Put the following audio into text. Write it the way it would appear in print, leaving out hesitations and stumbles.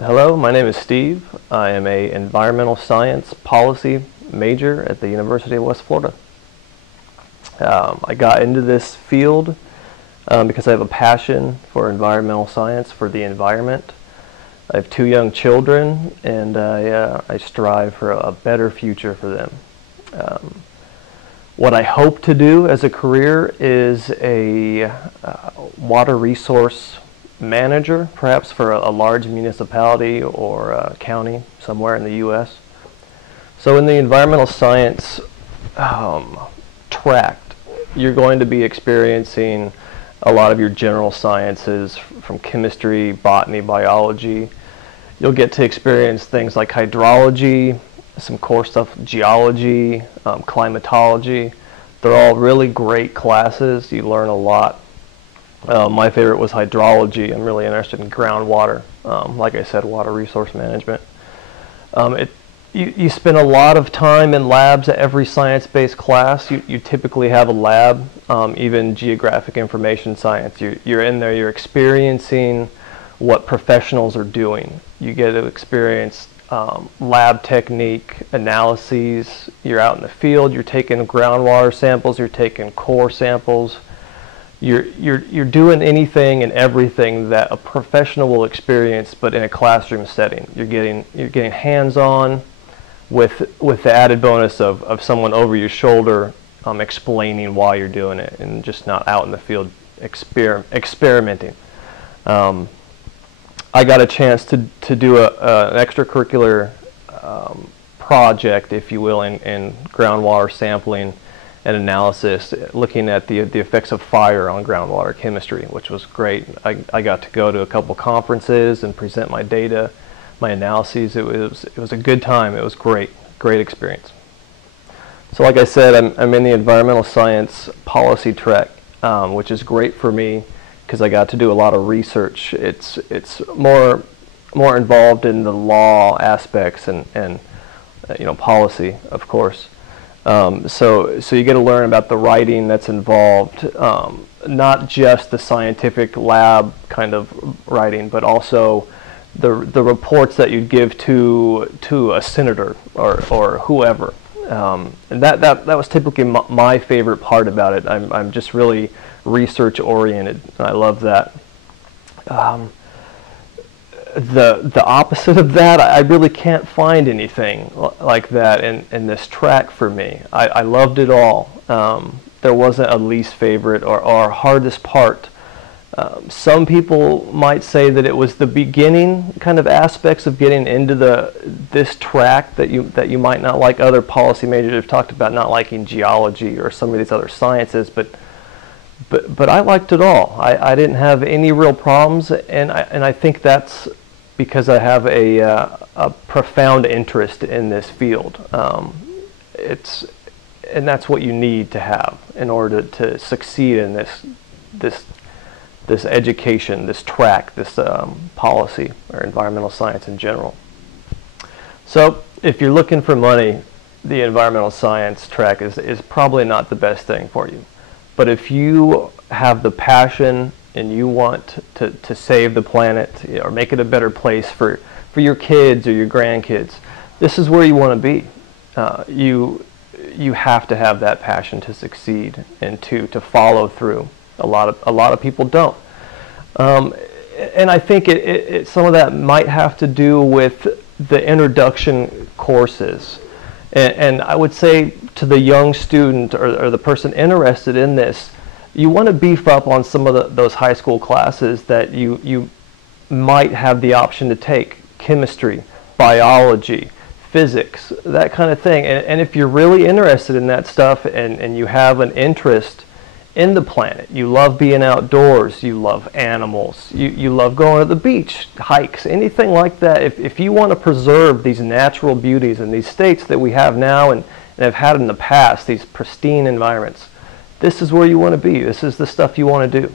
Hello, my name is Steve. I am a environmental science policy major at the University of West Florida. I got into this field because I have a passion for environmental science, for the environment. I have two young children, and I strive for a better future for them. What I hope to do as a career is a water resource manager, perhaps for a large municipality or a county somewhere in the U.S. So in the environmental science tract, you're going to be experiencing a lot of your general sciences from chemistry, botany, biology. You'll get to experience things like hydrology, some core stuff, geology, climatology. They're all really great classes. You learn a lot. My favorite was hydrology. I'm really interested in groundwater. Like I said, water resource management. You spend a lot of time in labs at every science-based class. You typically have a lab, even geographic information science. You're in there, you're experiencing what professionals are doing. You get to experience lab technique, analyses. You're out in the field, you're taking groundwater samples, you're taking core samples. You're doing anything and everything that a professional will experience, but in a classroom setting. You're getting hands-on with the added bonus of someone over your shoulder explaining why you're doing it, and just not out in the field experimenting. I got a chance to do an extracurricular project, if you will, in groundwater sampling and analysis, looking at the effects of fire on groundwater chemistry, which was great. I got to go to a couple conferences and present my data, my analyses. It was a good time. It was great experience. So like I said, I'm in the environmental science policy track, which is great for me because I got to do a lot of research. It's more involved in the law aspects and policy, of course. So you get to learn about the writing that's involved, not just the scientific lab kind of writing, but also the reports that you'd give to a senator or whoever. And that was typically my favorite part about it. I'm just really research oriented. I love that. The opposite of that, I really can't find anything like that in this track for me. I loved it all. There wasn't a least favorite or hardest part. Some people might say that it was the beginning kind of aspects of getting into this track that you might not like. Other policy majors have talked about not liking geology or some of these other sciences, but I liked it all. I didn't have any real problems, and I think that's because I have a profound interest in this field. And that's what you need to have in order to succeed in this education, this track, this policy, or environmental science in general. So if you're looking for money, the environmental science track is probably not the best thing for you. But if you have the passion and you want to save the planet or make it a better place for your kids or your grandkids, this is where you want to be. You have to have that passion to succeed and to follow through. A lot of people don't. And I think some of that might have to do with the introduction courses. And I would say to the young student or the person interested in this, you want to beef up on some of those high school classes that you might have the option to take. Chemistry, biology, physics, that kind of thing. And if you're really interested in that stuff and you have an interest in the planet, you love being outdoors, you love animals, you love going to the beach, hikes, anything like that. If you want to preserve these natural beauties and these states that we have now and have had in the past, these pristine environments, this is where you want to be. This is the stuff you want to do.